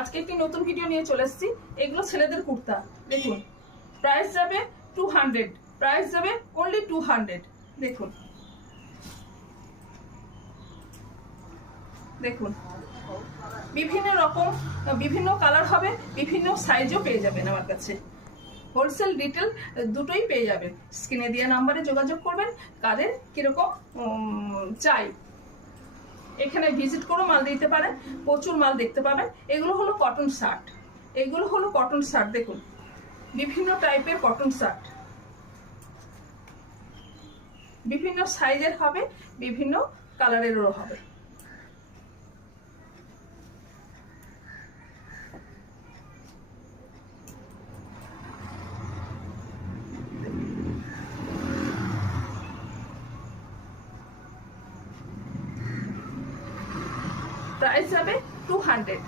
আজকে একটি নতুন ভিডিও নিয়ে চলে এসেছি। এগুলো ছেলেদের কুর্তা, দেখুন প্রাইস যাবে 200, প্রাইস যাবে অনলি 200। দেখুন দেখুন বিভিন্ন রকম, বিভিন্ন কালার হবে, বিভিন্ন সাইজও পেয়ে যাবেন আমার কাছে। হোলসেল রিটেল দুটোই পেয়ে যাবেন। স্ক্রিনে দেওয়া নাম্বারে যোগাযোগ করবেন কাদের কিরকম চাই। এখানে ভিজিট করে মাল দিতে পারেন, প্রচুর মাল দেখতে পাবেন। এগুলো হলো কটন শার্ট, এগুলো হলো কটন শার্ট। দেখুন বিভিন্ন টাইপের কটন শার্ট, বিভিন্ন সাইজের হবে, বিভিন্ন কালারেরও হবে। প্রাইস যাবে 200।